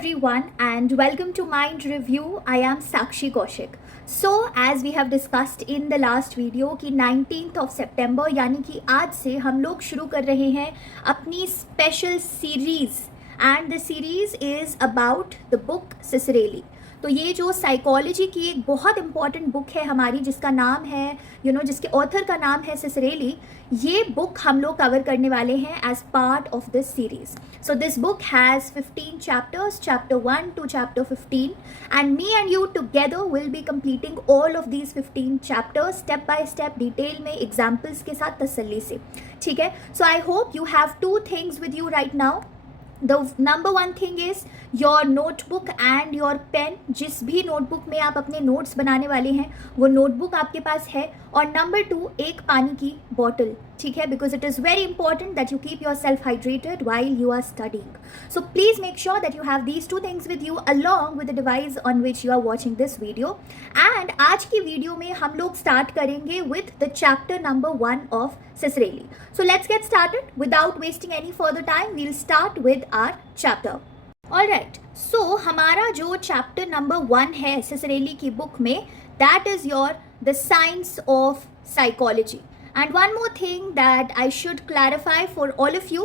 everyone and welcome to Mind Review. I am Sakshi Kaushik. So as we have discussed in the last video कि 19th of September यानी कि आज से हम लोग शुरू कर रहे हैं अपनी special series and the series is about the book Ciccarelli. तो ये जो साइकोलॉजी की एक बहुत इंपॉर्टेंट बुक है हमारी जिसका नाम है जिसके ऑथर का नाम है सिसरेली, ये बुक हम लोग कवर करने वाले हैं as part of this series. So this book has 15 chapters, chapter 1 to chapter 15, and me and you together will be completing all of these 15 chapters step by step detail में examples के साथ तसल्ली से. ठीक है, so I hope you have 2 things with you right now. The number one thing is your notebook and your pen. जिस भी notebook में आप अपने नोट्स बनाने वाले हैं वो नोटबुक आपके पास है. और नंबर 2, एक पानी की बॉटल. ठीक है, because it is very important that you keep yourself hydrated while you are studying. So please make sure that you have these 2 things with you along with the device on which you are watching this video. And आज की video में हम लोग start करेंगे with the chapter number 1 of Ciccarelli. So let's get started. Without wasting any further time, we'll start with our chapter. Alright, so हमारा जो chapter number 1 है सिसरेली की बुक में, that is your the science of psychology. And one more thing that I should clarify for all of you,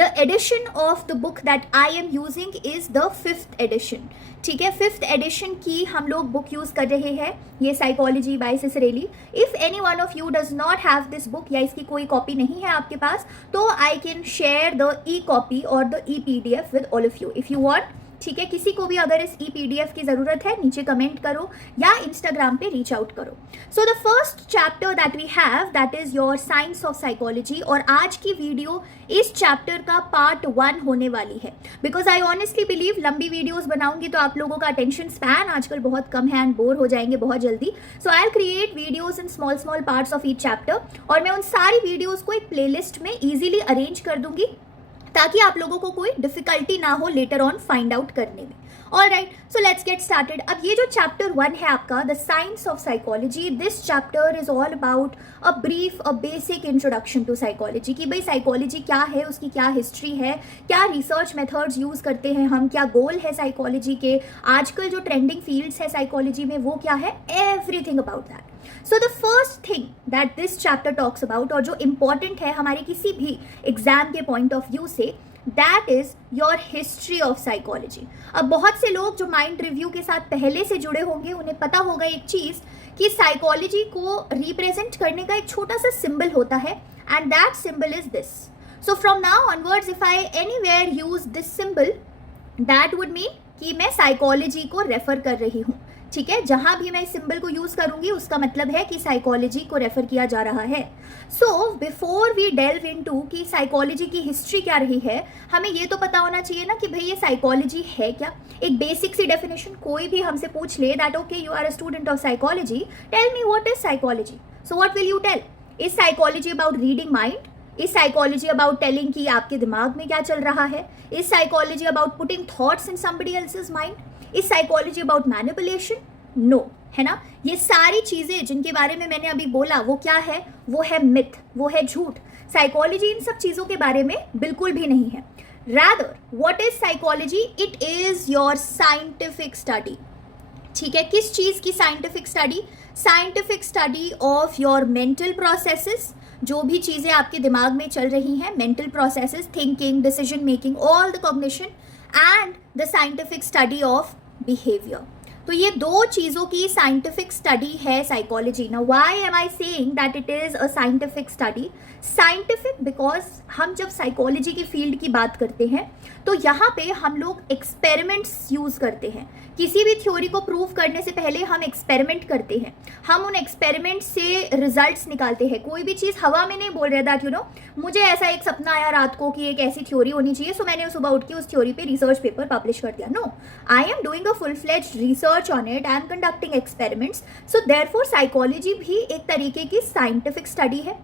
the edition of the book that I am using is the 5th edition. ठीक है, 5th edition की हम लोग book use कर रहे हैं, ये psychology by Ciccarelli. If anyone of you does not have this book या इसकी कोई कॉपी नहीं है आपके पास, तो I can share the e copy और the e PDF with all of you if you want. ठीक है, किसी को भी अगर इस ई PDF की ज़रूरत है नीचे कमेंट करो या इंस्टाग्राम पे रीच आउट करो. So the first chapter that we have that is your science of psychology. और आज की वीडियो इस चैप्टर का पार्ट 1 होने वाली है बिकॉज आई ऑनेस्टली बिलीव लंबी वीडियोज़ बनाऊंगी तो आप लोगों का अटेंशन स्पैन आजकल बहुत कम है एंड बोर हो जाएंगे बहुत जल्दी. So I will create videos in small parts of each chapter और मैं उन सारी वीडियोज़ को एक प्लेलिस्ट में ईजिली अरेंज कर दूंगी ताकि आप लोगों को कोई डिफिकल्टी ना हो लेटर ऑन फाइंड आउट करने में. All right, so let's get started. अब ये जो चैप्टर 1 है आपका the science of psychology, this chapter is all about a brief a basic introduction to psychology कि भाई साइकोलॉजी क्या है, उसकी क्या हिस्ट्री है, क्या रिसर्च मेथड्स यूज़ करते हैं हम, क्या गोल है साइकोलॉजी के, आजकल जो ट्रेंडिंग फील्ड्स है साइकोलॉजी में वो क्या है, everything about that. So the first thing that this chapter talks about और जो इम्पॉर्टेंट है हमारे किसी भी एग्जाम के पॉइंट ऑफ व्यू से, that is your history of psychology. अब बहुत से लोग जो माइंड रिव्यू के साथ पहले से जुड़े होंगे उन्हें पता होगा एक चीज़ कि साइकोलॉजी को रिप्रेजेंट करने का एक छोटा सा सिंबल होता है and that symbol is this. So from now onwards if I anywhere use this symbol that would mean कि मैं साइकोलॉजी को रेफर कर रही हूँ. ठीक है, जहां भी मैं इस सिंबल को यूज करूंगी उसका मतलब है कि साइकोलॉजी को रेफर किया जा रहा है. So before we delve into कि साइकोलॉजी की हिस्ट्री क्या रही है, हमें ये तो पता होना चाहिए ना कि भाई ये साइकोलॉजी है क्या. एक बेसिक सी डेफिनेशन कोई भी हमसे पूछ ले that okay you are a student of psychology, tell me what is psychology. So what will you tell? Is psychology about reading mind? Is psychology about telling कि आपके दिमाग में क्या चल रहा है? Is psychology about putting thoughts in somebody else's mind? Is psychology about manipulation? No, है ना. ये सारी चीज़ें जिनके बारे में मैंने अभी बोला वो क्या है, वो है मिथ, वो है झूठ. साइकोलॉजी इन सब चीज़ों के बारे में बिल्कुल भी नहीं है. Rather what is psychology? It is your scientific study. ठीक है, किस चीज़ की scientific study? Scientific study of your mental processes. जो भी चीज़ें आपके दिमाग में चल रही हैं, mental processes, thinking, decision making, all the cognition and the scientific study of behaviour. तो ये 2 चीज़ों की साइंटिफिक स्टडी है psychology. Now why am I saying that it is a scientific study? Scientific because हम जब साइकोलॉजी की field की बात करते हैं तो यहाँ पे हम लोग एक्सपेरिमेंट्स यूज़ करते हैं. किसी भी थ्योरी को प्रूव करने से पहले हम एक्सपेरिमेंट करते हैं. हम उन एक्सपेरिमेंट से रिजल्ट्स निकालते हैं. कोई भी चीज़ हवा में नहीं बोल रहे दैट मुझे ऐसा एक सपना आया रात को कि एक ऐसी थ्योरी होनी चाहिए सो मैंने सुबह उठ के उस थ्योरी पे रिसर्च पेपर पब्लिश कर दिया. No, I am doing a full fledged research on it, I am conducting experiments. So therefore psychology भी एक तरीके की साइंटिफिक स्टडी है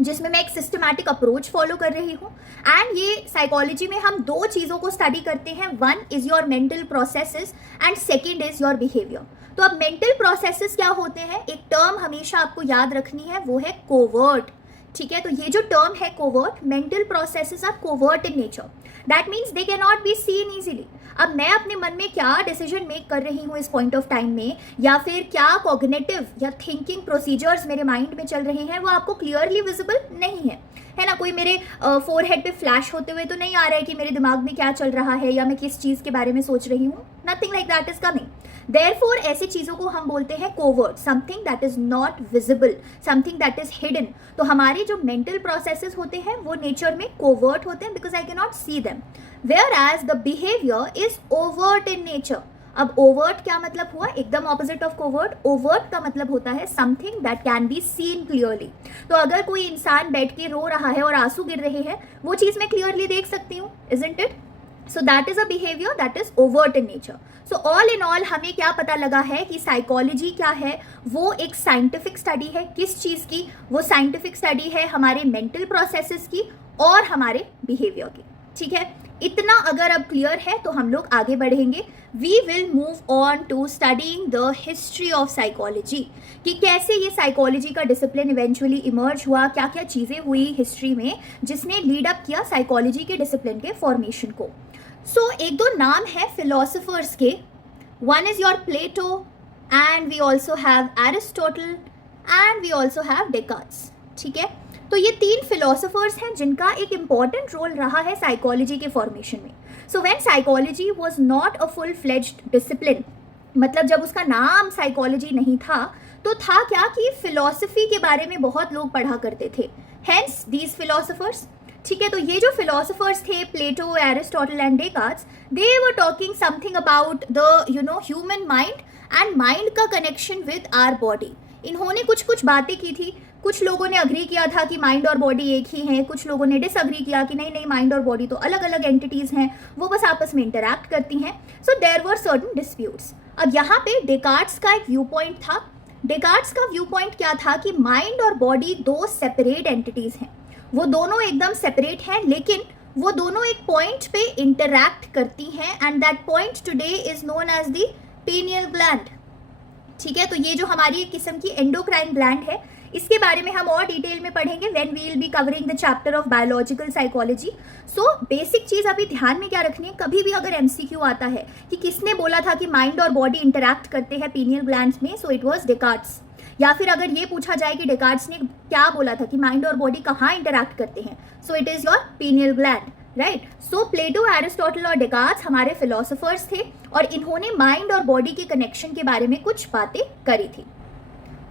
जिसमें मैं एक सिस्टमैटिक अप्रोच फॉलो कर रही हूँ. एंड ये साइकोलॉजी में हम 2 चीज़ों को स्टडी करते हैं. 1 is your mental processes and second is your behaviour. तो अब मेंटल प्रोसेसेस क्या होते हैं, एक टर्म हमेशा आपको याद रखनी है, वो है कोवर्ट. ठीक है, तो ये जो टर्म है covert, mental processes are covert in nature. That means they can not be seen easily. अब मैं अपने मन में क्या डिसीजन मेक कर रही हूँ इस पॉइंट ऑफ टाइम में, या फिर क्या कॉग्निटिव या थिंकिंग प्रोसीजर्स मेरे माइंड में चल रहे हैं, वो आपको क्लियरली विजिबल नहीं है ना। कोई मेरे फोरहेड पे फ्लैश होते हुए तो नहीं आ रहा है कि मेरे दिमाग में क्या चल रहा है या मैं किस चीज़ के बारे में सोच रही हूँ। Nothing like that is coming. Therefore ऐसी चीज़ों को हम बोलते हैं covert, something that is not visible, something that is hidden. तो हमारे जो मेंटल प्रोसेसेस होते हैं वो नेचर में कोवर्ट होते हैं, because I can not see them, whereas the behaviour is overt in nature. अब ओवर्ट क्या मतलब हुआ, एकदम ऑपोजिट ऑफ कोवर्ट। ओवर्ट का मतलब होता है something that can be seen clearly. तो अगर कोई इंसान बैठ के रो रहा है और आंसू गिर रहे हैं, वो चीज़ मैं क्लियरली देख सकती हूँ, isn't it? So that is a behaviour that is overt in nature. So all in all हमें क्या पता लगा है कि साइकोलॉजी क्या है, वो एक साइंटिफिक स्टडी है। किस चीज़ की? वो साइंटिफिक स्टडी है हमारे मेंटल प्रोसेसेस की और हमारे बिहेवियर की। ठीक है, इतना अगर अब क्लियर है तो हम लोग आगे बढ़ेंगे। We will move on to studying the history of psychology, कि कैसे ये साइकोलॉजी का डिसिप्लिन इवेंचुअली इमर्ज हुआ, क्या क्या चीज़ें हुई हिस्ट्री में जिसने लीड अप किया साइकोलॉजी के डिसिप्लिन के फॉर्मेशन को। सो एक दो नाम है फिलोसोफर्स के। One is your Plato, and we also have Aristotle, and we also have Descartes. ठीक है, तो ये तीन फिलोसोफर्स हैं जिनका एक इम्पॉर्टेंट रोल रहा है साइकोलॉजी के फॉर्मेशन में। So when psychology was not a full fledged discipline, मतलब जब उसका नाम साइकोलॉजी नहीं था, तो था क्या कि फिलॉसफी के बारे में बहुत लोग पढ़ा करते थे, हेंस दीज फिलोसोफर्स। ठीक है, तो ये जो फिलोसोफर्स थे, Plato, Aristotle and Descartes, they were talking something about the human mind and mind का कनेक्शन विद आवर बॉडी। इन्होंने कुछ कुछ बातें की थी। कुछ लोगों ने अग्री किया था कि माइंड और बॉडी एक ही हैं, कुछ लोगों ने डिसअग्री किया कि नहीं नहीं, माइंड और बॉडी तो अलग अलग एंटिटीज हैं, वो बस आपस में इंटरैक्ट करती हैं। So there were certain disputes. अब यहाँ पे डेकार्ट्स का एक व्यू पॉइंट था। डेकार्ट्स का व्यू पॉइंट क्या था कि माइंड और बॉडी दो सेपरेट एंटिटीज हैं, वो दोनों एकदम सेपरेट हैं, लेकिन वो दोनों एक पॉइंट पे इंटरैक्ट करती हैं, and that point today is known as the pineal gland. ठीक है, तो ये जो हमारी एक किस्म की एंडोक्राइन ग्लैंड है, इसके बारे में हम और डिटेल में पढ़ेंगे when we will be covering the chapter of biological psychology. So basic चीज अभी ध्यान में क्या रखनी है, कभी भी अगर एमसीक्यू आता है कि किसने बोला था कि माइंड और बॉडी इंटरैक्ट करते हैं पीनियल ग्लैंड्स में, सो इट वाज डेकार्ट्स। या फिर अगर ये पूछा जाए कि डेकार्ट्स ने क्या बोला था कि माइंड और बॉडी कहाँ इंटरैक्ट करते हैं, so it is your pineal gland, right. So Plato, Aristotle और डेकार्ट्स हमारे फिलोसोफर्स थे और इन्होंने माइंड और बॉडी के कनेक्शन के बारे में कुछ बातें करी थी।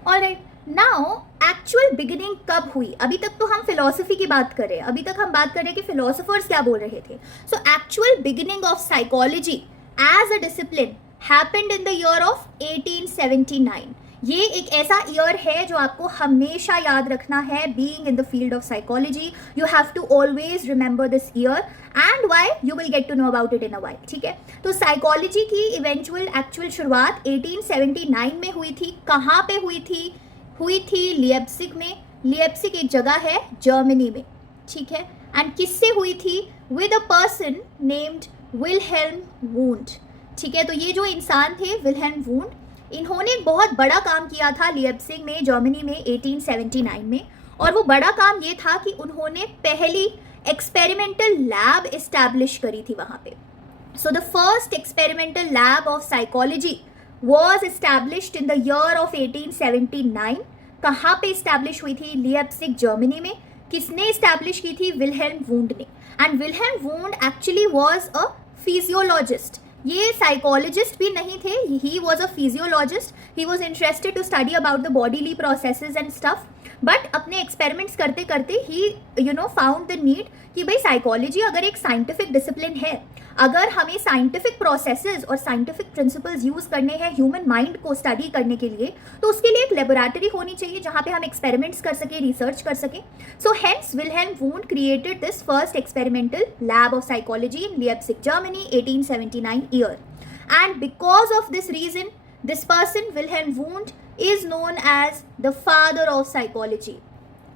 ऑलराइट, नाउ एक्चुअल बिगिनिंग कब हुई? अभी तक तो हम फिलोसफी की बात कर रहे हैं, अभी तक हम बात कर रहे हैं कि फिलोसोफर्स क्या बोल रहे थे। So actual beginning of psychology as a discipline happened in the year of 1879। ये एक ऐसा ईयर है जो आपको हमेशा याद रखना है। Being in the field of psychology you have to always remember this year, and why you will get to know about it in a while. ठीक है, तो साइकोलॉजी की इवेंचुअल एक्चुअल शुरुआत 1879 में हुई थी। कहाँ पे हुई थी? हुई थी लिएप्सिग में। लिएप्सिग एक जगह है जर्मनी में। ठीक है, एंड किससे हुई थी? With a person named Wilhelm wound. ठीक है, तो ये जो इंसान थे विल्हेल्म वुंड, इन्होंने एक बहुत बड़ा काम किया था लिएप्सिग में, जर्मनी में 1879 में। और वो बड़ा काम ये था कि उन्होंने पहली एक्सपेरिमेंटल लैब इस्टेब्लिश करी थी वहाँ पे। सो the first experimental lab of psychology was established in the year of 1879। कहाँ पे इस्टेब्लिश हुई थी? लिएप्सिग जर्मनी में। किसने इस्टेब्लिश की थी? विल्हेल्म वुंड ने। And Wilhelm Wundt actually was a physiologist. ये साइकोलॉजिस्ट भी नहीं थे, he was a physiologist. He was interested to study about the bodily processes and stuff, but अपने एक्सपेरिमेंट्स करते करते ही फाउंड द नीड कि भाई साइकोलॉजी अगर एक साइंटिफिक डिसिप्लिन है, अगर हमें साइंटिफिक प्रोसेसेस और साइंटिफिक प्रिंसिपल्स यूज करने हैं ह्यूमन माइंड को स्टडी करने के लिए, तो उसके लिए एक लेबोरेटरी होनी चाहिए जहाँ पे हम एक्सपेरिमेंट्स कर सके, रिसर्च कर सके। So hence Wilhelm Wundt created this first experimental lab of psychology in Leipzig Germany 1879 year. And because of this reason this person Wilhelm Wundt is known as the father of psychology.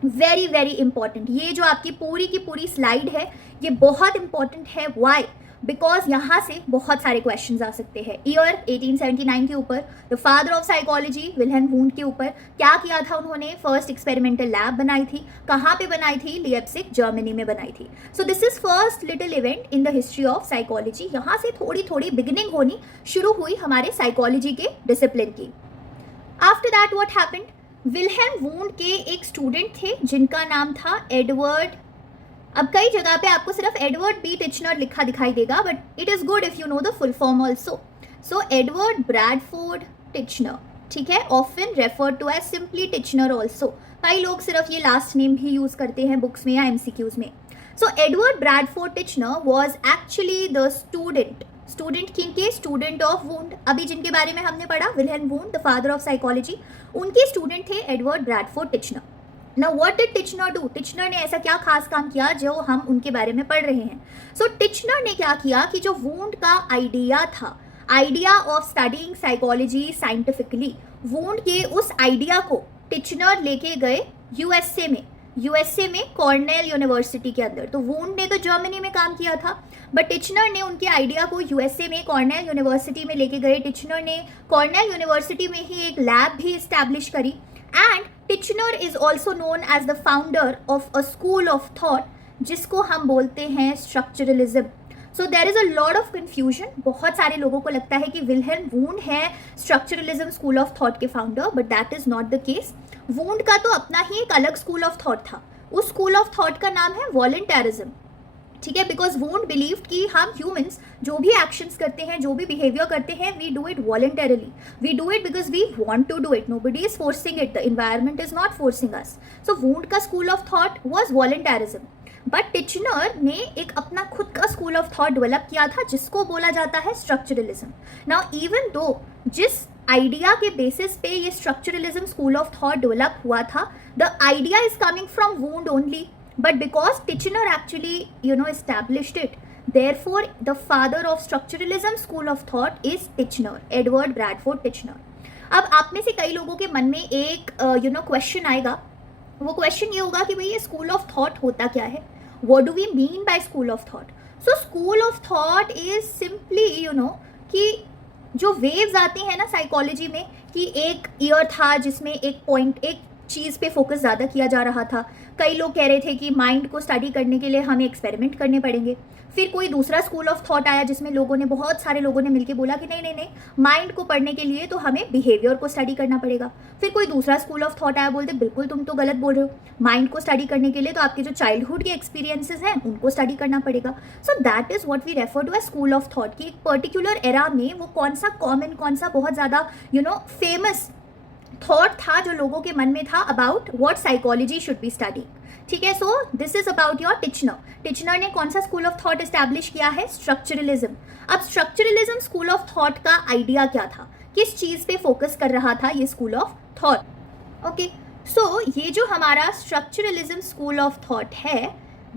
Very very important, ये जो आपकी पूरी की पूरी slide है ये बहुत important है। वाई? बिकॉज यहाँ से बहुत सारे क्वेश्चंस आ सकते हैं। ईयर 1879 के ऊपर, the father of psychology Wilhelm wound के ऊपर क्या किया था उन्होंने, फर्स्ट एक्सपेरिमेंटल लैब बनाई थी, कहाँ पे बनाई थी, लिएप्जिग जर्मनी में बनाई थी। सो this is first little event in the history of psychology. यहाँ से थोड़ी थोड़ी बिगिनिंग होनी शुरू हुई हमारे साइकोलॉजी के डिसिप्लिन की। After that what happened, Wilhelm wound के एक स्टूडेंट थे जिनका नाम था एडवर्ड। अब कई जगह पे आपको सिर्फ एडवर्ड बी टिचनर लिखा दिखाई देगा, but it is good if you know the full form also. So Edward Bradford Titchener, ठीक है, often referred to as simply Titchener also. कई लोग सिर्फ ये लास्ट नेम भी यूज करते हैं बुक्स में या एमसीक्यूज में। सो Edward Bradford Titchener was actually the student किनके, स्टूडेंट ऑफ वुंड। अभी जिनके बारे में हमने पढ़ा, Wilhelm wound the father of psychology, उनके स्टूडेंट थे Edward Bradford Titchener. Now what did Titchener do, Titchener ने ऐसा क्या खास काम किया जो हम उनके बारे में पढ़ रहे हैं। सो टिचनर ने क्या किया कि जो वुंड का आइडिया था, idea of studying psychology scientifically, wound के उस आइडिया को टिचनर लेके गए यूएसए में कॉर्नेल यूनिवर्सिटी के अंदर। तो वुंड ने तो जर्मनी में काम किया था, बट टिचनर ने उनके आइडिया को यूएसए में कॉर्नेल यूनिवर्सिटी में लेके गए। टिचनर ने कॉर्नेल यूनिवर्सिटी में ही एक लैब भी इस्टेब्लिश करी, and Titchener is also known as the founder of a school of thought जिसको हम बोलते हैं structuralism. So there is a lot of confusion. बहुत सारे लोगों को लगता है कि विल्हेल्म वुंड है स्ट्रक्चरलिज्म स्कूल ऑफ थॉट के founder, but that is not the case. Wundt का तो अपना ही एक अलग स्कूल ऑफ थॉट था, उस स्कूल ऑफ थॉट का नाम है वॉलंटेरिज्म, ठीक है, बिकॉज वुंड बिलीव्ड कि हम ह्यूमंस जो भी एक्शंस करते हैं, जो भी बिहेवियर करते हैं, we do it voluntarily, we do it because we want to do it, nobody is forcing it, the environment is not forcing us. So Wundt का school of thought was voluntarism, but Titchener ने एक अपना खुद का school of thought develop किया था जिसको बोला जाता है स्ट्रक्चरलिज्म। नाउ इवन दो जिस आइडिया के बेसिस पे ये structuralism school of thought develop हुआ था, the idea is coming from wound only, but because Titchener actually established it, therefore the father of structuralism school of thought is Titchener, Edward Bradford Titchener. अब आप में से कई लोगों के मन में एक क्वेश्चन आएगा, वो क्वेश्चन ये होगा कि भाई ये स्कूल ऑफ थॉट होता क्या है, what do we mean by school of thought? So school of thought is simply कि जो वेव्स आती हैं ना साइकोलॉजी में, कि एक ईयर था जिसमें एक चीज़ पे फोकस ज़्यादा किया जा रहा था। कई लोग कह रहे थे कि माइंड को स्टडी करने के लिए हमें एक्सपेरिमेंट करने पड़ेंगे। फिर कोई दूसरा स्कूल ऑफ थॉट आया जिसमें बहुत सारे लोगों ने मिलकर बोला कि नहीं, माइंड को पढ़ने के लिए तो हमें बिहेवियर को स्टडी करना पड़ेगा। फिर कोई दूसरा स्कूल ऑफ थॉट आया, बोलते बिल्कुल तुम तो गलत बोल रहे हो, माइंड को स्टडी करने के लिए तो आपके जो चाइल्डहुड के एक्सपीरियंसेस हैं उनको स्टडी करना पड़ेगा। So that is what we refer to as school of thought, कि एक पर्टिकुलर एरा में वो कौन सा कॉमन, कौन सा बहुत ज़्यादा फेमस थॉट था जो लोगों के मन में था about what psychology should be study, ठीक है। सो this is about your Titchener ने कौन सा स्कूल ऑफ थॉट एस्टैब्लिश किया है, स्ट्रक्चरलिज्म। अब स्ट्रक्चरलिज्म स्कूल ऑफ थॉट का आइडिया क्या था, किस चीज पे फोकस कर रहा था ये स्कूल ऑफ थॉट, ओके। सो ये जो हमारा स्ट्रक्चरलिज्म स्कूल ऑफ थॉट है,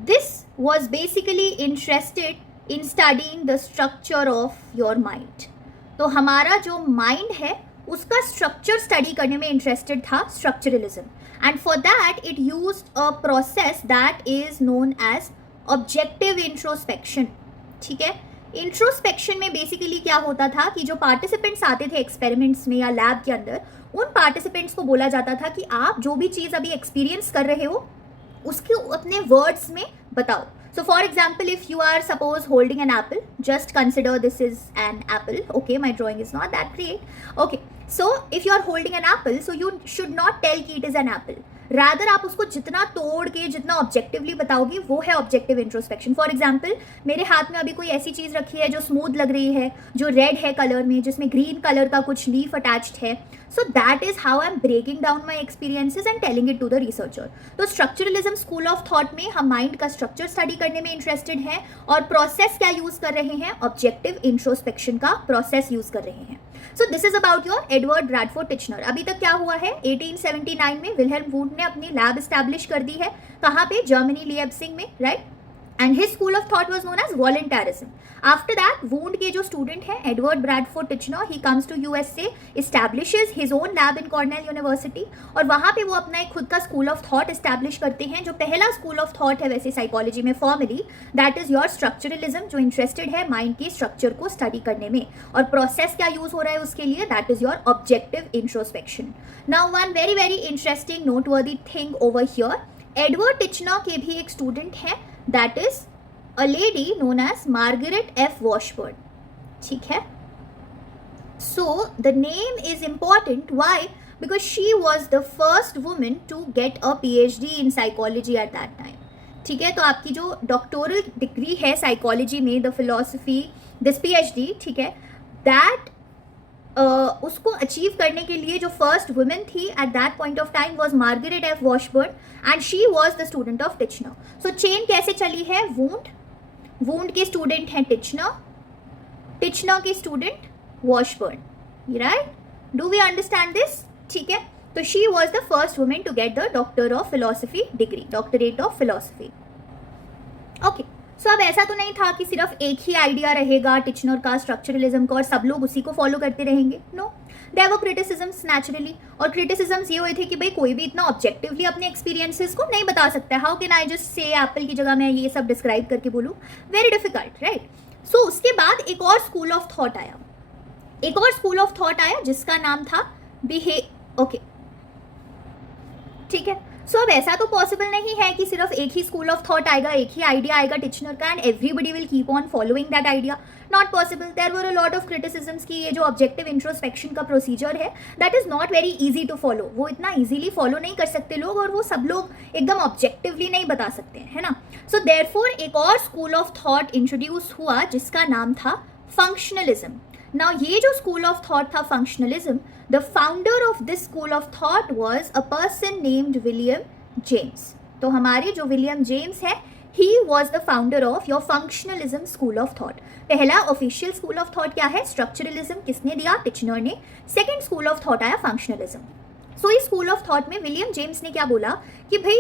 this was basically interested in studying the structure of your mind. तो हमारा जो माइंड है उसका स्ट्रक्चर स्टडी करने में इंटरेस्टेड था structuralism, and for that it used a process that is known as objective introspection, ठीक है। इंट्रोस्पेक्शन में बेसिकली क्या होता था कि जो पार्टिसिपेंट्स आते थे एक्सपेरिमेंट्स में या लैब के अंदर, उन पार्टिसिपेंट्स को बोला जाता था कि आप जो भी चीज़ अभी एक्सपीरियंस कर रहे हो उसको अपने वर्ड्स में बताओ। So for example, if you are suppose holding an apple, just consider this is an apple. Okay, my drawing is not that great. Okay, so if you are holding an apple, so you should not tell कि it is an apple. Rather आप उसको जितना तोड़ के जितना objectively बताओगे वो है ऑब्जेक्टिव इंट्रोस्पेक्शन। फॉर एग्जाम्पल, मेरे हाथ में अभी कोई ऐसी चीज़ रखी है जो स्मूथ लग रही है, जो रेड है कलर में, जिसमें ग्रीन कलर का कुछ लीफ अटैच्ड है। So that is how I am breaking down my experiences and telling it to the researcher. तो स्ट्रक्चरलिज्म स्कूल ऑफ थॉट में हम माइंड का स्ट्रक्चर स्टडी करने में इंटरेस्टेड हैं, और प्रोसेस क्या यूज कर रहे हैं, ऑब्जेक्टिव इंट्रोस्पेक्शन का प्रोसेस यूज कर रहे हैं। सो this is about your Edward Bradford Titchener. अभी तक क्या हुआ है, 1879 में विल्हेल्म वुंड ने अपनी लैब एस्टैब्लिश कर दी है, कहाँ पे, जर्मनी, लिएप्जिग में, right. and his school of thought was known as voluntarism. After that, Wundt के जो student हैं Edward Bradford Titchener, he comes to USA, establishes his own lab in Cornell University, और वहाँ पे वो अपना एक खुद का school of thought establish करते हैं. जो पहला school of thought है वैसे psychology में formally, that is your structuralism, जो interested है mind के structure को study करने में, और process क्या use हो रहा है उसके लिए, that is your objective introspection. Now one very very interesting noteworthy thing over here, Edward Titchener के भी एक स्टूडेंट है, that is a lady known as Margaret F Washburn. ठीक है, so the name is important. Why? Because she was the first women to get a PhD in psychology at that time. ठीक है, तो आपकी जो doctoral degree है psychology में, the philosophy, this PhD, ठीक है, दैट उसको अचीव करने के लिए जो फर्स्ट वुमेन थी at that point of time was Margaret F Washburn and she was the student of Titchener. So chain कैसे चली है? वुंड के स्टूडेंट हैं टिचनर के student Washburn. Right? Do we understand this? ठीक है, तो she was the first women to get the doctor of philosophy degree, doctorate of philosophy. Okay, so अब ऐसा तो नहीं था कि सिर्फ एक ही आइडिया रहेगा टिचनर का, स्ट्रक्चरलिज्म का, और सब लोग उसी को फॉलो करते रहेंगे. No, there were criticisms naturally, और क्रिटिसिजम्स ये हुए थे कि भाई कोई भी इतना ऑब्जेक्टिवली अपने एक्सपीरियंसेस को नहीं बता सकता. How can I just say Apple की जगह मैं ये सब डिस्क्राइब करके बोलूँ? Very difficult, right? सो उसके बाद एक और स्कूल ऑफ थॉट आया, जिसका नाम था ओके, ठीक है. सो अब ऐसा तो पॉसिबल नहीं है कि सिर्फ एक ही स्कूल ऑफ थॉट आएगा, एक ही आइडिया आएगा टिचनर का, and everybody will keep on following that idea. Not possible. There were a lot of criticisms कि ये जो ऑब्जेक्टिव इंट्रोस्पेक्शन का प्रोसीजर है that is not very easy to follow. वो इतना इजीली फॉलो नहीं कर सकते लोग, और वो सब लोग एकदम ऑब्जेक्टिवली नहीं बता सकते हैं, है ना. सो देयरफॉर एक और स्कूल ऑफ थॉट इंट्रोड्यूस हुआ जिसका नाम था फंक्शनलिज्म. Now ये जो school of thought था functionalism, the founder of this school of thought was a person named William James. तो हमारे जो विलियम जेम्स है, he was the founder of your functionalism school of thought. पहला official school of thought क्या है? Structuralism. किसने दिया? Titchener ने. सेकेंड स्कूल ऑफ थॉट आया फंक्शनलिज्म. सो इस स्कूल ऑफ थॉट में विलियम जेम्स ने क्या बोला कि भाई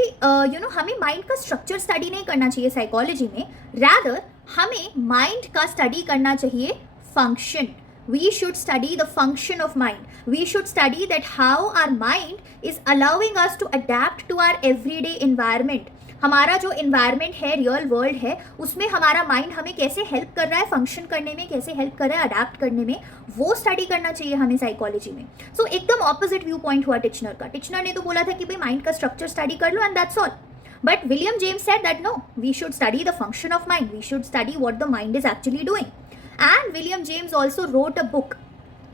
हमें माइंड का स्ट्रक्चर स्टडी नहीं करना चाहिए साइकोलॉजी में, रैदर हमें माइंड का स्टडी करना चाहिए function. We should study the function of mind. We should study that how our mind is allowing us to adapt to our everyday environment. हमारा जो environment है, रियल वर्ल्ड है, उसमें हमारा माइंड हमें कैसे हेल्प कर रहा है फंक्शन करने में, कैसे हेल्प कर रहा है अडेप्ट करने में, वो स्टडी करना चाहिए हमें साइकोलॉजी में. सो एकदम ऑपोजिट व्यू पॉइंट हुआ टिचनर का. टिचनर ने तो बोला था कि भाई माइंड का स्ट्रक्चर स्टडी कर लो and that's all. But William James said that no, we should study the function of mind, we should study what the mind is actually doing. And William James also wrote a book.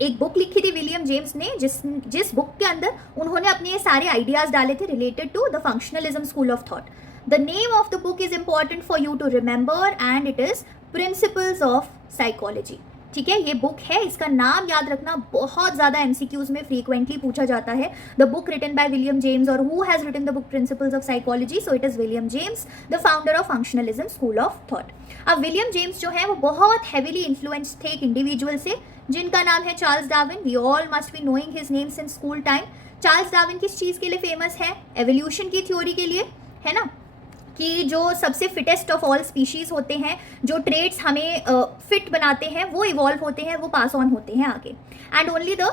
एक book लिखी थी William James ने, जिस book के अंदर उन्होंने अपने ये सारे आइडियाज डाले थे related to the functionalism school of thought. The name of the book is important for you to remember and it is principles of psychology. ठीक है, ये बुक है, इसका नाम याद रखना, बहुत ज़्यादा MCQs में फ्रीक्वेंटली पूछा जाता है. The book written by William James, और who has written the book principles of psychology? So it is William James, the founder of functionalism school of thought. अब विलियम जेम्स जो है वो बहुत हैविली इन्फ्लुएंस थे एक इंडिविजुअल से जिनका नाम है Charles Darwin. We all must be knowing his name since school time. Charles Darwin किस चीज़ के लिए फेमस है? एवोल्यूशन की थ्योरी के लिए, है ना, कि जो सबसे फिटेस्ट ऑफ ऑल स्पीशीज होते हैं, जो ट्रेड्स हमें फिट बनाते हैं, वो इवॉल्व होते हैं, वो पास ऑन होते हैं आगे. एंड ओनली द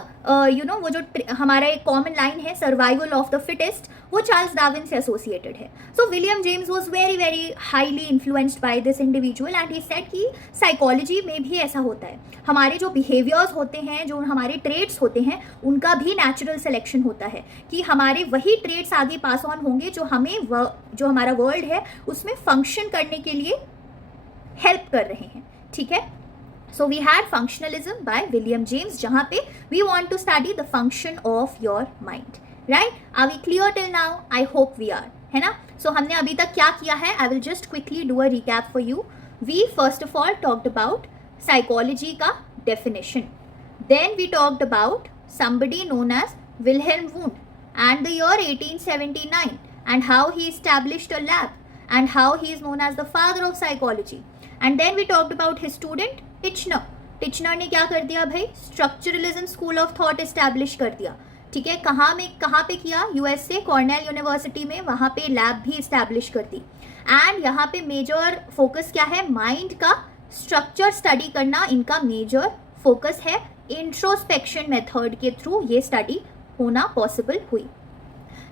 वो जो हमारा एक कॉमन लाइन है, सर्वाइवल ऑफ द फिटेस्ट, वो चार्ल्स डार्विन से एसोसिएटेड है. So William James was very very highly influenced by this individual and he said कि साइकोलॉजी में भी ऐसा होता है. हमारे जो बिहेवियर्स होते हैं, जो हमारे ट्रेड्स होते हैं, उनका भी नेचुरल सिलेक्शन होता है कि हमारे वही ट्रेड्स आगे पास ऑन होंगे जो हमें जो हमारा वर्ल्ड है उसमें फंक्शन करने के लिए हेल्प कर रहे हैं. ठीक है, so we had functionalism by William James, जहां पे we want to study the function of your mind. Right? Are we clear till now? I hope we are, है ना. सो हमने अभी तक क्या किया है? I will just quickly do a recap for you. We first of all talked about psychology का definition. Then we talked about somebody known as Wilhelm Wundt and the year 1879 and how he established a lab and how he is known as the father of psychology. And then we talked about his student Titchener. Titchener ने क्या कर दिया भाई? Structuralism school of thought establish कर दिया. ठीक है, कहाँ पे किया? यूएसए कॉर्नेल यूनिवर्सिटी में, वहाँ पे लैब भी इस्टेब्लिश कर दी। एंड यहाँ पे मेजर फोकस क्या है? माइंड का स्ट्रक्चर स्टडी करना इनका मेजर फोकस है। इंट्रोस्पेक्शन मेथड के थ्रू ये स्टडी होना पॉसिबल हुई।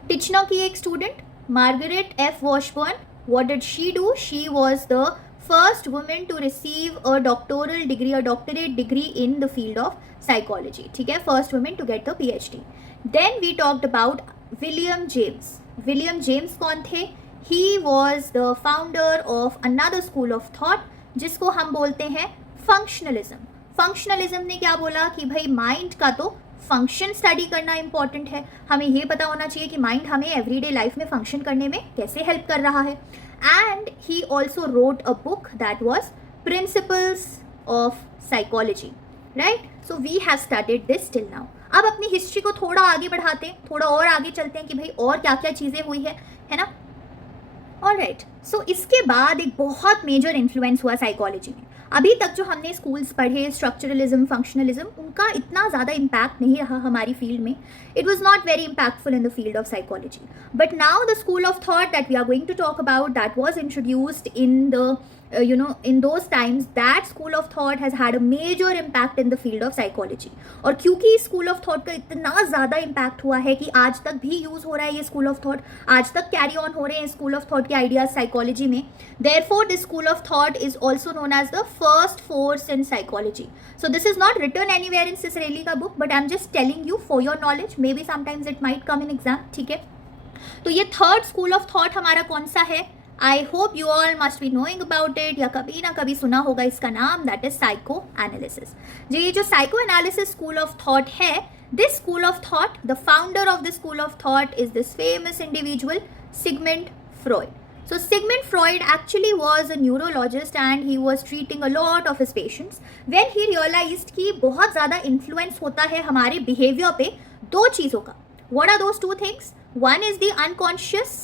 टिचनर की एक student Margaret F Washburn, what did she do? She was the first women to receive a doctoral degree, a doctorate degree in the field of psychology. ठीक है, first women to get the PhD। Then we talked about William James. William James कौन थे? He was the founder of another school of thought जिसको हम बोलते हैं functionalism. Functionalism ने क्या बोला कि भाई माइंड का तो फंक्शन स्टडी करना इंपॉर्टेंट है, हमें ये पता होना चाहिए कि माइंड हमें एवरीडे लाइफ में फंक्शन करने में कैसे हेल्प कर रहा है। And he also wrote a book that was principles of psychology, right? So we have studied this till now. अब अपनी हिस्ट्री को थोड़ा आगे बढ़ाते हैं, थोड़ा और आगे चलते हैं कि भाई और क्या क्या चीज़ें हुई है ना? ऑलराइट, सो इसके बाद एक बहुत मेजर इन्फ्लुएंस हुआ साइकोलॉजी में। अभी तक जो हमने स्कूल्स पढ़े, स्ट्रक्चरलिज्म, फंक्शनलिज्म, उनका इतना ज़्यादा इम्पैक्ट नहीं रहा हमारी फील्ड में। It was not very impactful in the field of psychology. But now the school of thought that we are going to talk about, that was introduced in the in those times, that school of thought has had a major impact in the field of psychology। और क्योंकि इस school of thought का इतना ज़्यादा impact हुआ है कि आज तक भी यूज़ हो रहा है ये स्कूल ऑफ थॉट, आज तक कैरी ऑन हो रहे हैं स्कूल ऑफ थॉट के आइडियाज साइकोलॉजी में। therefore this school of thought is also known as the first force in psychology। so this is not written anywhere in Cicerelli का book, but I'm just telling you for your knowledge, maybe sometimes it might come in exam। ठीक है, तो ये third school of thought हमारा कौन सा है? I hope you all must be knowing about it, या कभी ना कभी सुना होगा इसका नाम, दैट इज साइको एनालिसिस। ये जो psychoanalysis school of thought है, this school of thought, the founder of this school of thought is this famous individual Sigmund Freud. So Sigmund Freud actually was a neurologist and he was treating a lot of his patients when he realized कि बहुत ज़्यादा influence होता है हमारे behavior पे दो चीज़ों का। What are those two things? One is the unconscious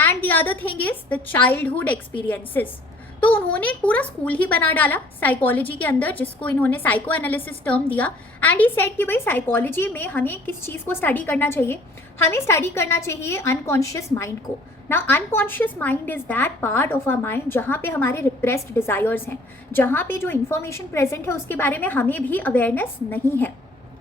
and the other thing is the childhood experiences। तो उन्होंने एक पूरा स्कूल ही बना डाला साइकोलॉजी के अंदर, जिसको इन्होंने साइको एनालिसिस टर्म दिया। एंड ही सेड कि भाई साइकोलॉजी में हमें किस चीज़ को स्टडी करना चाहिए? हमें स्टडी करना चाहिए अनकॉन्शियस माइंड को। ना unconscious mind is that part of our mind जहाँ पे हमारे रिप्रेस्ड डिज़ायर्स हैं, जहाँ पे जो इन्फॉर्मेशन प्रेजेंट है उसके बारे में हमें भी अवेयरनेस नहीं है।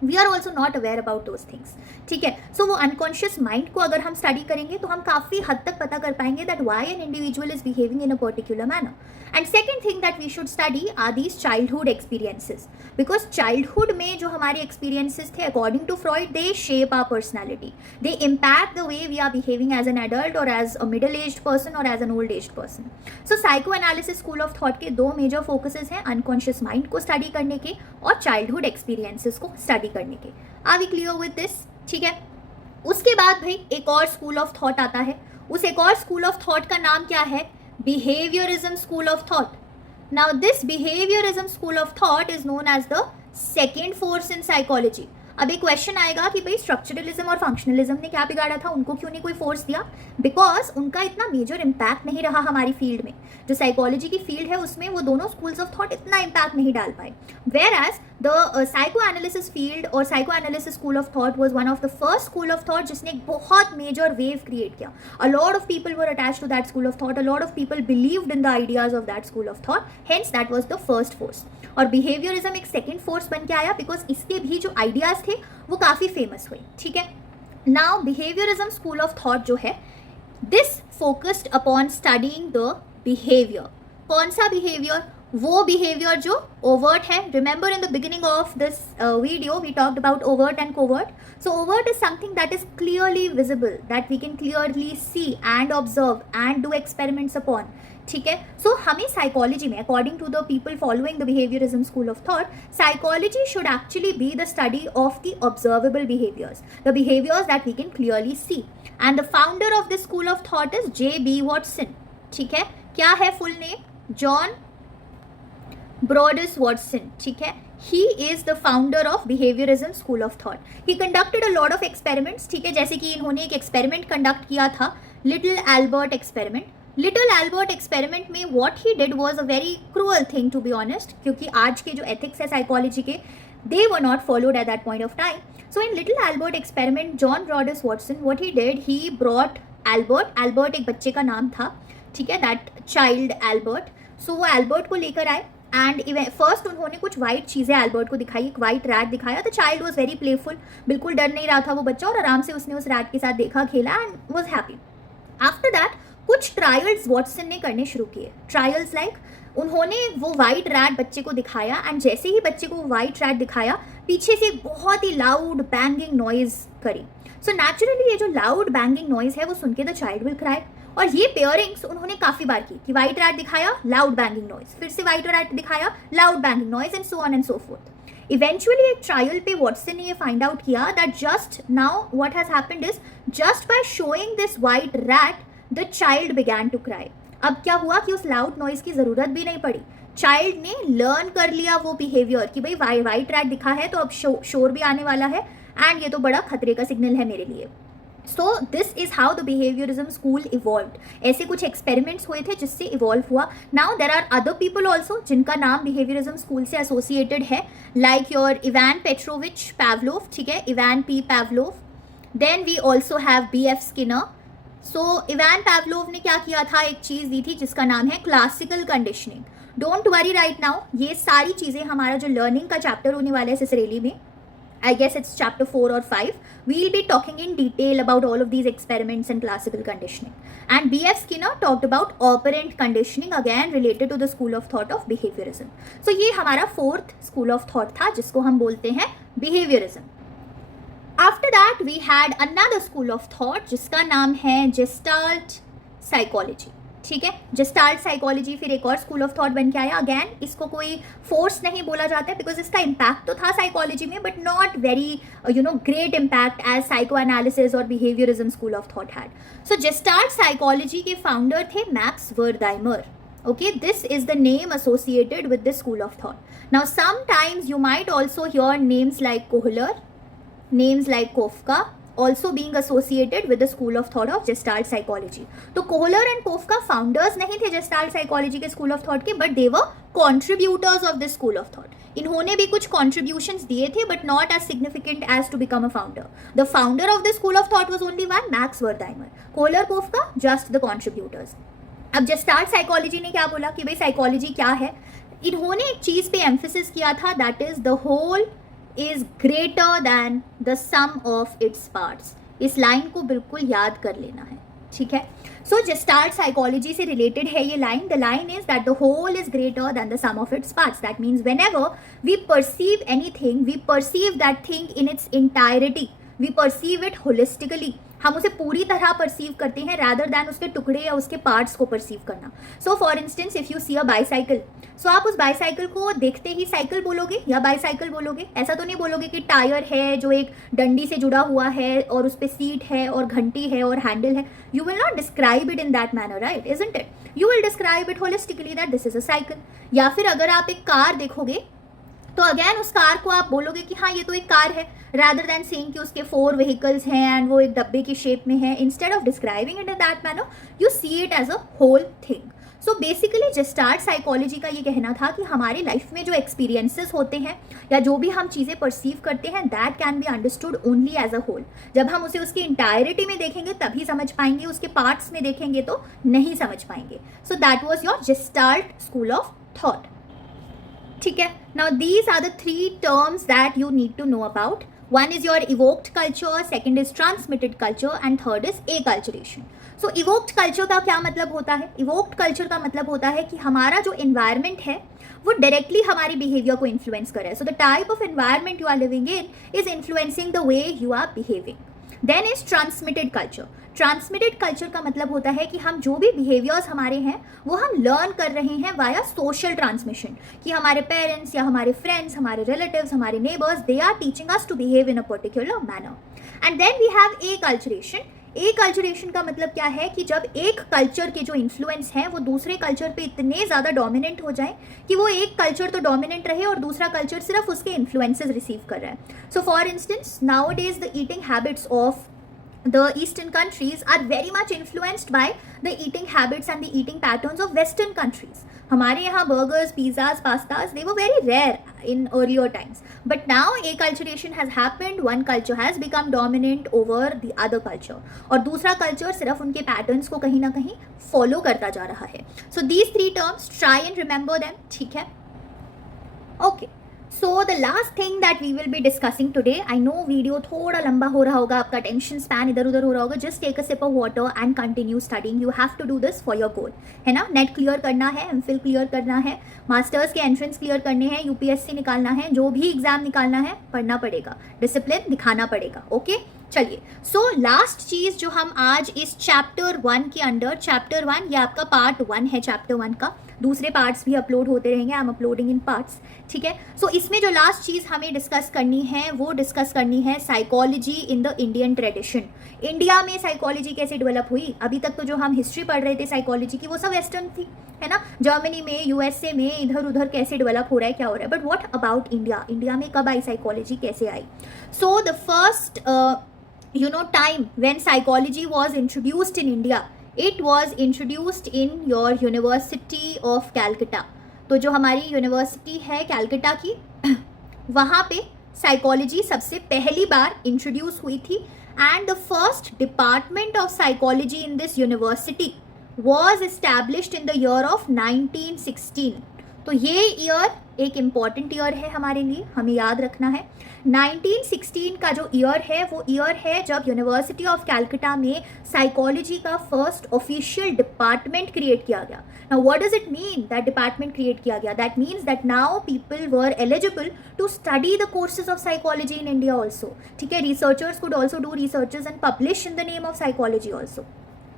We are also not aware about those things. ठीक है, सो वो अनकॉन्शियस माइंड को अगर हम स्टडी करेंगे तो हम काफ़ी हद तक पता कर पाएंगे that why an individual is behaving in a particular manner. And second thing that we should study are these childhood experiences, because childhood में जो हमारे एक्सपीरियंसेस थे according to Freud, they shape our personality, they impact the way we are behaving as an adult और as a middle aged person और as an old aged person. So psychoanalysis school of thought के दो major focuses हैं, unconscious mind को study करने के और childhood experiences को स्टडी करने के। Are we clear with this? ठीक है, उसके बाद भाई एक और स्कूल ऑफ थॉट आता है। उस एक और स्कूल ऑफ थॉट का नाम क्या है? Behaviourism school of thought. Now this behaviourism school of thought is known as the second force in psychology. अब एक क्वेश्चन आएगा कि भाई स्ट्रक्चरलिज्म और फंक्शनलिज्म ने क्या बिगाड़ा था, उनको क्यों नहीं कोई फोर्स दिया? बिकॉज उनका इतना मेजर इम्पैक्ट नहीं रहा हमारी फील्ड में। जो साइकोलॉजी की फील्ड है उसमें वो दोनों स्कूल्स ऑफ थॉट इतना इम्पैक्ट नहीं डाल पाए। Whereas the psychoanalysis field और psychoanalysis school of thought was one of the first school of thought जिसने एक बहुत मेजर वेव क्रिएट किया। A lot of people were attached to that school of thought, a lot of people believed in the ideas of that school of thought, hence that was the first force. और behaviourism एक second force बन के आया because इसके भी जो ideas थे वो काफ़ी फेमस हुए। ठीक है, now behaviourism school of thought जो है, this focused upon studying the behaviour. कौन सा बिहेवियर? वो बिहेवियर जो ओवर्ट है। Remember in the beginning of this video we talked about overt and covert. So overt is something that is clearly visible, that we can clearly see and observe and do experiments upon. ठीक है, so हमें psychology में according to the people following the behaviourism school of thought, psychology should actually be the study of the observable behaviours, the behaviours that we can clearly see. And the founder of this school of thought is J.B. Watson. ठीक है, क्या है full name? John Broadus Watson. ठीक है, he is the founder of behaviorism school of thought. He conducted a lot of experiments। ठीक है, जैसे कि इन्होंने एक एक्सपेरिमेंट कंडक्ट किया था, Little Albert experiment. Little Albert experiment में what he did was a very cruel thing to be honest, क्योंकि आज के जो एथिक्स है साइकोलॉजी के, they were not followed at that point of time. So in little Albert experiment, John Brodus Watson, what he did, he brought Albert एक बच्चे का नाम था, ठीक है, that child Albert. So वो Albert को लेकर आए एंड फर्स्ट उन्होंने कुछ वाइट चीज़ें एल्बर्ट को दिखाई, एक वाइट रैट दिखाया. The child was very playful, बिल्कुल डर नहीं रहा था वो बच्चा, और आराम से उसने उस रैट के साथ देखा, खेला and was happy. After that कुछ ट्रायल्स वॉटसन ने करने शुरू किए. ट्रायल्स लाइक उन्होंने वो वाइट रैट बच्चे को दिखाया एंड जैसे ही बच्चे को वो वाइट रैट दिखाया, पीछे से एक बहुत ही लाउड बैंगिंग नॉइज करी. सो नेचुरली ये जो लाउड बैंगिंग नॉइज है वो सुन के द चाइल्ड विल क्राई. और ये पेयरिंग्स उन्होंने काफी बार की कि वाइट रैट दिखाया, लाउड बैंगिंग नॉइज, फिर से वाइट रैट दिखाया, loud banging noise and so on and so forth. Eventually एक ट्रायल पे वॉटसन ने ये फाइंड आउट किया that just now what has happened is just by showing this white rat the child began to cry. अब क्या हुआ कि उस लाउड नॉइज की जरूरत भी नहीं पड़ी. चाइल्ड ने लर्न कर लिया वो बिहेवियर कि भाई वाइट रैट दिखा है तो अब शोर भी आने वाला है एंड ये तो बड़ा खतरे का सिग्नल है मेरे लिए. So this is how the behaviourism school evolved. ऐसे कुछ एक्सपेरिमेंट्स हुए थे जिससे इवॉल्व हुआ. Now there are other people also जिनका नाम बिहेवियरिज्म स्कूल से एसोसिएटेड है, like your Ivan Petrovich Pavlov, ठीक है, Ivan P Pavlov. Then we also have B.F. Skinner. So Ivan Pavlov ने क्या किया था, एक चीज़ दी थी जिसका नाम है classical conditioning. Don't worry right now, ये सारी चीज़ें हमारा जो लर्निंग का चैप्टर होने वाला है सिसरेली में, I guess it's chapter 4 or 5. We'll be talking in detail about all of these experiments and classical conditioning. And B.F. Skinner talked about operant conditioning, again related to the school of thought of behaviorism. So ये हमारा fourth school of thought था जिसको हम बोलते हैं behaviorism. After that we had another school of thought जिसका नाम है Gestalt psychology. ठीक है, Gestalt साइकोलॉजी फिर एक और स्कूल ऑफ थॉट बन के आया. अगेन इसको कोई फोर्स नहीं बोला जाता है बिकॉज इसका इम्पैक्ट तो था साइकोलॉजी में but not very great impact as psychoanalysis और behaviourism school of thought had. So Gestalt psychology के फाउंडर थे Max Wertheimer. Okay, this is the name associated with this school of thought. Now sometimes you might also hear names like Kohler, names like Kafka also being associated with the school of thought of Gestalt psychology. तो Kohler and Kafka founders नहीं थे Gestalt psychology के school of thought के, but they were contributors of this school of thought. इन्होंने भी कुछ contributions दिए थे but not as significant as to become a founder. The founder of this school of thought was only one, Max Wertheimer. Kohler, Kafka, just the contributors. अब Gestalt psychology ने क्या बोला कि भाई साइकोलॉजी क्या है. इन्होंने एक चीज़ पे एम्फेसिस किया था, that is the whole is greater than the sum of its parts. इस लाइन को बिल्कुल याद कर लेना है, ठीक है. सो Gestalt साइकोलॉजी से रिलेटेड है ये line. The line is that the whole is greater than the sum of its parts. That means whenever we perceive anything, we perceive that thing in its entirety, we perceive it holistically. हम उसे पूरी तरह perceive करते हैं rather than उसके टुकड़े या उसके पार्ट्स को परसीव करना. So for instance if you see a bicycle, so आप उस बाईसाइकिल को देखते ही साइकिल बोलोगे या बाईसाइकिल बोलोगे. ऐसा तो नहीं बोलोगे कि टायर है जो एक डंडी से जुड़ा हुआ है और उस पर सीट है और घंटी है और हैंडल है. You will not describe it in that manner, right, isn't it? You will describe it holistically that this is a cycle. या फिर अगर आप एक कार देखोगे तो अगेन उस कार को आप बोलोगे कि हाँ ये तो एक कार है, rather than saying कि उसके 4 vehicles हैं एंड वो एक डब्बे की शेप में है. Instead of describing it in that manner you see it as a whole thing. So basically Gestalt psychology का ये कहना था कि हमारे लाइफ में जो एक्सपीरियंसेस होते हैं या जो भी हम चीज़ें परसीव करते हैं that can be understood only as a whole. जब हम उसे उसकी इंटायरिटी में देखेंगे तभी समझ पाएंगे, उसके पार्ट्स में देखेंगे तो नहीं समझ पाएंगे. So that was your Gestalt school of thought, ठीक है. Now these are the 3 terms that you need to know about. One is your evoked culture, second is transmitted culture and third is acculturation. So evoked culture का क्या मतलब होता है? Evoked culture का मतलब होता है कि हमारा जो environment है वो डायरेक्टली हमारी बिहेवियर को इन्फ्लुएंस करे. So the type of environment you are living in is influencing the way you are behaving. Then is transmitted culture. Transmitted culture का मतलब होता है कि हम जो भी बिहेवियर्स हमारे हैं वो हम लर्न कर रहे हैं वाया सोशल ट्रांसमिशन, कि हमारे पेरेंट्स या हमारे फ्रेंड्स, हमारे रिलेटिव्स, हमारे neighbours, they are teaching us to behave in a particular manner. And then we have acculturation. Acculturation का मतलब क्या है कि जब एक कल्चर के जो इन्फ्लुएंस हैं वो दूसरे कल्चर पे इतने ज़्यादा डोमिनेंट हो जाए कि वो एक कल्चर तो डोमिनेंट रहे और दूसरा कल्चर सिर्फ उसके इन्फ्लुएंसेस रिसीव कर रहा है. सो for instance now days the eating habits of the eastern countries are very much influenced by the eating habits and the eating patterns of western countries. हमारे यहाँ burgers, pizzas, pastas, they were very rare in earlier times. But now acculturation has happened, one culture has become dominant over the other culture, और दूसरा culture सिर्फ उनके patterns को कहीं ना कहीं follow करता जा रहा है. So these three terms, try and remember them. ठीक है? Okay. So the last thing that we will be discussing today, I know video थोड़ा लंबा हो रहा होगा, आपका attention span इधर उधर हो रहा होगा, just take a sip of water and continue studying. You have to do this for your goal, है ना? नेट क्लियर करना है, MPhil क्लियर करना है, मास्टर्स के एंट्रेंस क्लियर करने हैं, UPSC निकालना है, जो भी एग्जाम निकालना है पढ़ना पड़ेगा, डिसिप्लिन दिखाना पड़ेगा. ओके चलिए, सो लास्ट चीज जो हम आज इस चैप्टर 1 के अंडर, चैप्टर 1 ये आपका पार्ट 1 है चैप्टर 1 का, दूसरे पार्ट्स भी अपलोड होते रहेंगे, I am uploading in parts. ठीक है, सो इसमें जो लास्ट चीज़ हमें डिस्कस करनी है वो डिस्कस करनी है psychology in the Indian tradition. India में साइकोलॉजी कैसे डेवलप हुई. अभी तक तो जो हम हिस्ट्री पढ़ रहे थे साइकोलॉजी की वो सब वेस्टर्न थी, है ना. जर्मनी में, यूएसए में इधर उधर कैसे डेवलप हो रहा है, क्या हो रहा है. But what about India, India में कब आई साइकोलॉजी, कैसे आई. So the first time when psychology was introduced in India, it was introduced in your University of Calcutta. तो जो हमारी यूनिवर्सिटी है कैलकटा की, वहाँ पे साइकोलॉजी सबसे पहली बार इंट्रोड्यूस हुई थी. And the first department of psychology in this university was established in the year of 1916. तो ये ईयर एक इम्पॉर्टेंट ईयर है हमारे लिए, हमें याद रखना है. 1916 का जो ईयर है वो ईयर है जब यूनिवर्सिटी ऑफ कैलकटा में साइकोलॉजी का फर्स्ट ऑफिशियल डिपार्टमेंट क्रिएट किया गया. Now what does it mean that department create किया गया. That means that now people were eligible to study the courses of psychology in India also. ठीक है, researchers could also do researches and publish in the name of psychology also.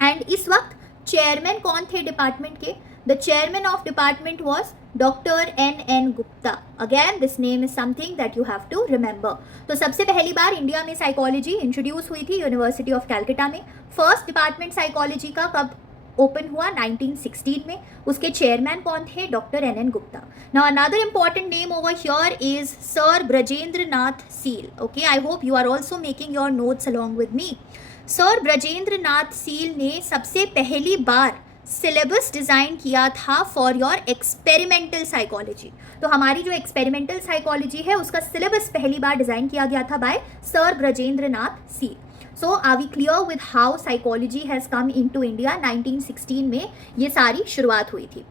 And इस वक्त chairman कौन थे department के. The chairman of department was Dr. N.N. Gupta. Again, this name is something that you have to remember. तो सबसे पहली बार India में psychology introduce हुई थी यूनिवर्सिटी ऑफ कैलकटा में. फर्स्ट डिपार्टमेंट साइकोलॉजी का कब ओपन हुआ, 1916 में. उसके चेयरमैन कौन थे, doctor N.N. Gupta. Now another important name over here is sir Brajendra Nath Seal. Okay, I hope you are also making your notes along with me. Sir Brajendra Nath Seal ने सबसे पहली बार सिलेबस डिज़ाइन किया था फॉर योर एक्सपेरिमेंटल साइकोलॉजी. तो हमारी जो एक्सपेरिमेंटल साइकोलॉजी है उसका सिलेबस पहली बार डिज़ाइन किया गया था by sir Brajendra Nath Seal. So are we clear with how psychology has come into India. 1916 में ये सारी शुरुआत हुई थी.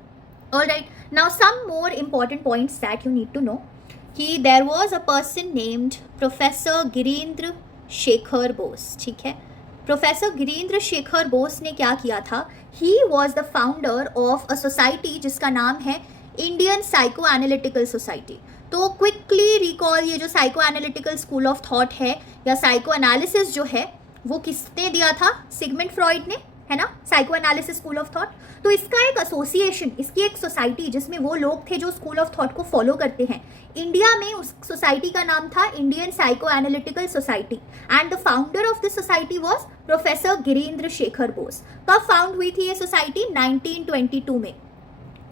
Alright, now some more important points that you need to know कि there was a person named professor Girindra Shekhar Bose. ठीक है, professor Girindra Shekhar Bose ने क्या किया था. ही was the founder of a society जिसका नाम है इंडियन साइको एनालिटिकल सोसाइटी. तो क्विकली रिकॉल, ये जो psycho analytical school of thought है या साइको एनालिसिस जो है वो किसने दिया था, सिगमंड फ्रॉइड ने, है ना. Psycho analysis school of thought. तो इसका एक एसोसिएशन, इसकी एक सोसाइटी जिसमें वो लोग थे जो स्कूल ऑफ थॉट को फॉलो करते हैं. इंडिया में उस सोसाइटी का नाम था Indian psycho analytical society. And the founder of this society was professor Girindra Shekhar Bose. कब फाउंड हुई थी ये सोसाइटी, 1922 में.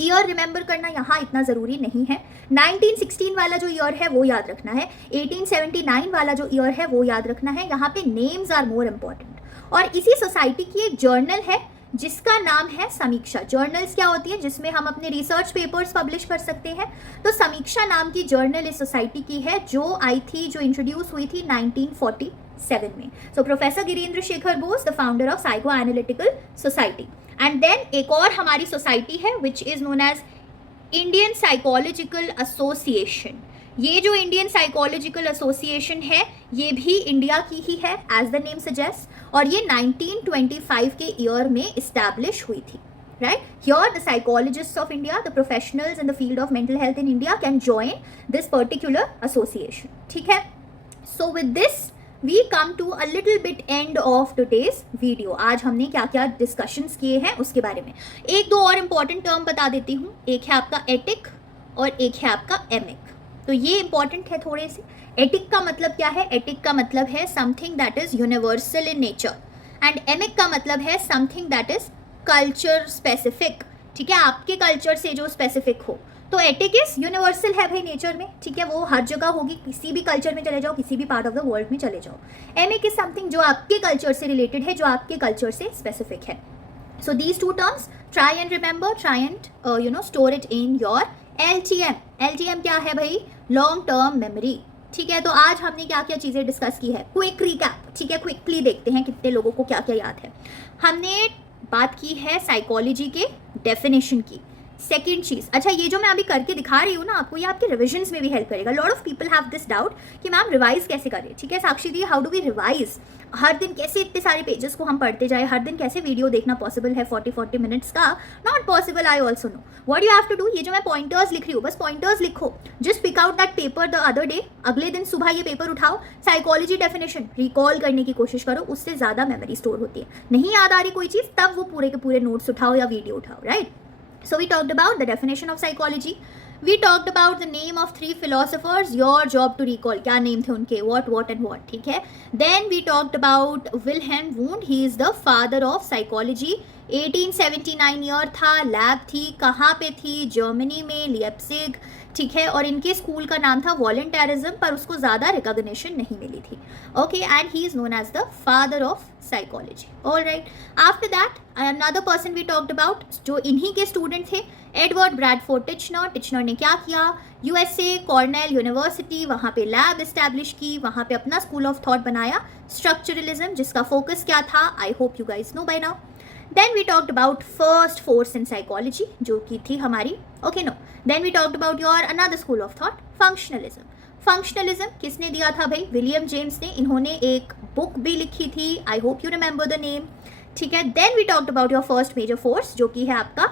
ईयर रिमेंबर करना यहाँ इतना ज़रूरी नहीं है. 1916 वाला जो ईयर है वो याद रखना है. 1879 वाला जो ईयर है वो याद रखना है. यहाँ पे नेम्स आर मोर इम्पॉर्टेंट. और इसी सोसाइटी की एक जर्नल है जिसका नाम है समीक्षा. जर्नल्स क्या होती है, जिसमें हम अपने रिसर्च पेपर्स पब्लिश कर सकते हैं. तो समीक्षा नाम की जर्नल इस सोसाइटी की है जो आई थी, जो इंट्रोड्यूस हुई थी 1947 में. So professor Girindra Shekhar Bose, the founder of psycho analytical society. And then एक और हमारी सोसाइटी है which is known as Indian psychological association. ये जो इंडियन साइकोलॉजिकल एसोसिएशन है ये भी इंडिया की ही है एज द नेम सजेस्ट. और ये 1925 के ईयर में इस्टेब्लिश हुई थी. Right, here the psychologists of India, the professionals in the field of mental health in India can join this particular association. ठीक है, so with this we come to a little bit end of today's video. आज हमने क्या क्या discussions किए हैं उसके बारे में. एक दो और इम्पॉर्टेंट टर्म बता देती हूँ. एक है आपका एटिक और एक है आपका एमिक. तो ये इंपॉर्टेंट है थोड़े से. एटिक का मतलब क्या है, एटिक का मतलब है something that is universal in nature. And emic का मतलब है something that is culture specific. ठीक है, आपके कल्चर से जो स्पेसिफिक हो. तो एटिक इज यूनिवर्सल है भाई नेचर में. ठीक है, वो हर जगह होगी, किसी भी कल्चर में चले जाओ, किसी भी पार्ट ऑफ द वर्ल्ड में चले जाओ. एमिक इज समथिंग जो आपके कल्चर से रिलेटेड है, जो आपके कल्चर से स्पेसिफिक है. So these two terms, try and remember, try and store it in your LTM क्या है भाई? Long term memory. ठीक है, तो आज हमने क्या क्या चीज़ें डिस्कस की है, क्विक रिकैप। ठीक है, क्विकली देखते हैं कितने लोगों को क्या क्या याद है। हमने बात की है साइकोलॉजी के डेफिनेशन की। सेकेंड चीज, अच्छा ये जो मैं अभी करके दिखा रही हूँ ना आपको, ये आपके रिविजन्स में भी हेल्प करेगा। Lot of people have this doubt कि मैम रिवाइज कैसे करें। ठीक है साक्षी दी, हाउ डू वी रिवाइज? हर दिन कैसे इतने सारे पेजेस को हम पढ़ते जाए, हर दिन कैसे वीडियो देखना पॉसिबल है 40-40 मिनट्स का? Not possible, I also know. What you have to do, ये जो मैं पॉइंटर्स लिख रही हूँ, बस पॉइंटर्स लिखो। Just pick out that paper the other day, अगले दिन सुबह ये पेपर उठाओ, साइकोलॉजी डेफिनेशन रिकॉल करने की कोशिश करो, उससे ज्यादा मेमोरी स्टोर होती है। नहीं याद आ रही कोई चीज, तब वो पूरे के पूरे नोट्स उठाओ या वीडियो उठाओ, right? So we talked about the definition of psychology. We talked about the name of 3 philosophers. Your job to recall. क्या name थे उनके? What and what. ठीक है. Then we talked about Wilhelm Wundt. He is the father of psychology. 1879 year था, lab थी, कहाँ पे थी? जर्मनी में, लियप्सिग। ठीक है, और इनके स्कूल का नाम था वॉलंटियरिज्म, पर उसको ज़्यादा रिकॉग्निशन नहीं मिली थी। Okay, and he is known as the father of psychology. All right, after that another person we talked about, जो इन्हीं के स्टूडेंट थे, एडवर्ड ब्रैडफोर्ड टिचनर। टिचनर ने क्या किया? यूएसए कॉर्नेल यूनिवर्सिटी, वहाँ पे लैब इस्टेब्लिश की, वहाँ पे अपना स्कूल ऑफ थॉट बनाया, स्ट्रक्चरलिज्म, जिसका फोकस क्या था? I hope you guys know by now. Then we talked about first force in psychology, जो की थी हमारी, okay no. Then we talked about your another school of thought, functionalism. Functionalism किसने दिया था भाई? विलियम जेम्स ने। इन्होंने एक बुक भी लिखी थी, I hope you remember the name. ठीक है, then we talked about your first major force, जो की है आपका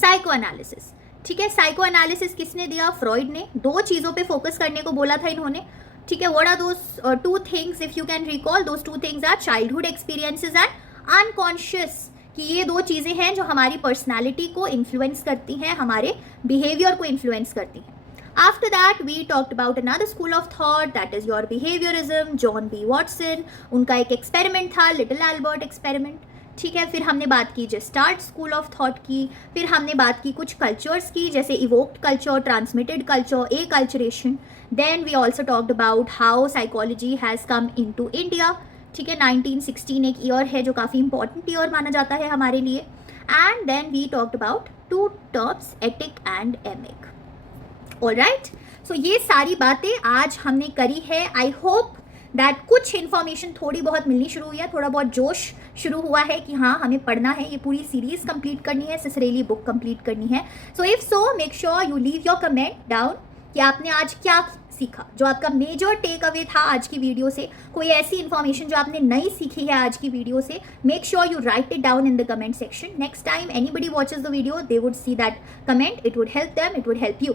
psychoanalysis. ठीक है, psychoanalysis किसने दिया? फ्रॉइड ने। 2 चीज़ों पे फोकस करने को बोला था इन्होंने। ठीक है, what are those 2 things if you can recall? Those 2 things are childhood experiences and unconscious, कि ये 2 चीज़ें हैं जो हमारी पर्सनालिटी को इन्फ्लुएंस करती हैं, हमारे बिहेवियर को इन्फ्लुएंस करती हैं। After that we talked about another school of thought, that is your behaviourism, John B Watson. उनका एक एक्सपेरिमेंट था, लिटिल एल्बर्ट एक्सपेरिमेंट। ठीक है, फिर हमने बात की जेस्टार्ट स्कूल ऑफ थॉट की, फिर हमने बात की कुछ कल्चर्स की, जैसे evoked culture, transmitted culture, acculturation. Then we also talked about how psychology has come into India. ठीक है, 1916 एक ईयर है जो काफ़ी इंपॉर्टेंट ईयर माना जाता है हमारे लिए। And then we talked about 2 terms, etic and emic. Alright, so ये सारी बातें आज हमने करी है। आई होप दैट कुछ इन्फॉर्मेशन थोड़ी बहुत मिलनी शुरू हुई है, थोड़ा बहुत जोश शुरू हुआ है कि हाँ हमें पढ़ना है, ये पूरी सीरीज कंप्लीट करनी है, सिसरेली बुक कंप्लीट करनी है। So if so, make sure you leave your comment down कि आपने आज क्या सीखा, जो आपका मेजर टेक अवे था आज की वीडियो से। कोई ऐसी इन्फॉर्मेशन जो आपने नई सीखी है आज की वीडियो से, make sure you right it down in the comment section. Next time anybody watches the video, they would see that comment, it would help them, it would help you.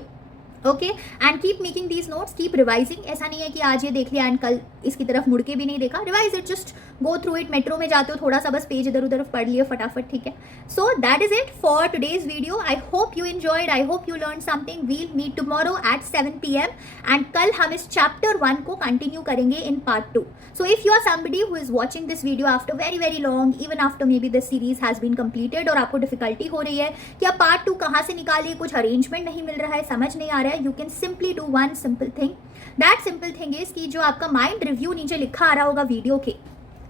Okay, and keep making these notes, keep revising. ऐसा नहीं है कि आज ये देख लिया and कल इसकी तरफ मुड़ के भी नहीं देखा। Revise it, just go through it. Metro में जाते हो, थोड़ा सा बस पेज इधर उधर पढ़ लिए फटाफट। ठीक है, so that is it for today's video. I hope you enjoyed, I hope you learn something. We'll meet tomorrow at 7 PM and कल हम इस चैप्टर 1 को कंटिन्यू करेंगे in part 2। So if you are somebody who is watching this video after very very long, even after maybe this series has been completed, और आपको difficulty हो रही है कि आप पार्ट 2 कहाँ से निकालिए, कुछ अरेंजमेंट नहीं मिल रहा है, समझ नहीं आ रहा है, you can simply do one simple thing. That simple thing is कि जो आपका माइंड रिव्यू नीचे लिखा आ रहा होगा वीडियो के,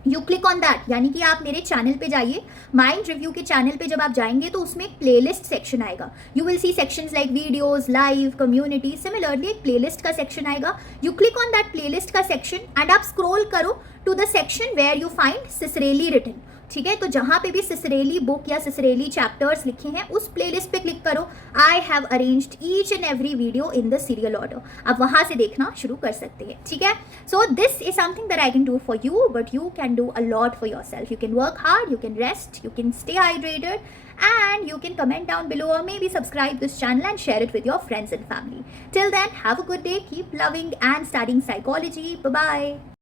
यू क्लिक ऑन दैट, यानी कि आप मेरे चैनल पे जाइए, माइंड रिव्यू के चैनल पे जब आप जाएंगे तो उसमें एक प्लेलिस्ट सेक्शन आएगा। You will see sections like videos, live, community. Similarly एक प्लेलिस्ट का सेक्शन आएगा, you click on that playlist का सेक्शन एंड आप स्क्रॉल करो to the section where you find sincerely written. ठीक है, तो जहाँ पे भी सिसरेली बुक या सिसरेली चैप्टर्स लिखे हैं उस प्लेलिस्ट पे क्लिक करो। I have arranged each and every video in the serial order, आप वहाँ से देखना शुरू कर सकते हैं। ठीक है, सो this is something that I can do for you, but you can do a lot for your self. You can work hard, you can rest, you can stay hydrated, and you can comment down below or maybe subscribe this channel and share it with your friends and family. Till then, have a good day, keep loving and studying psychology. Bye bye.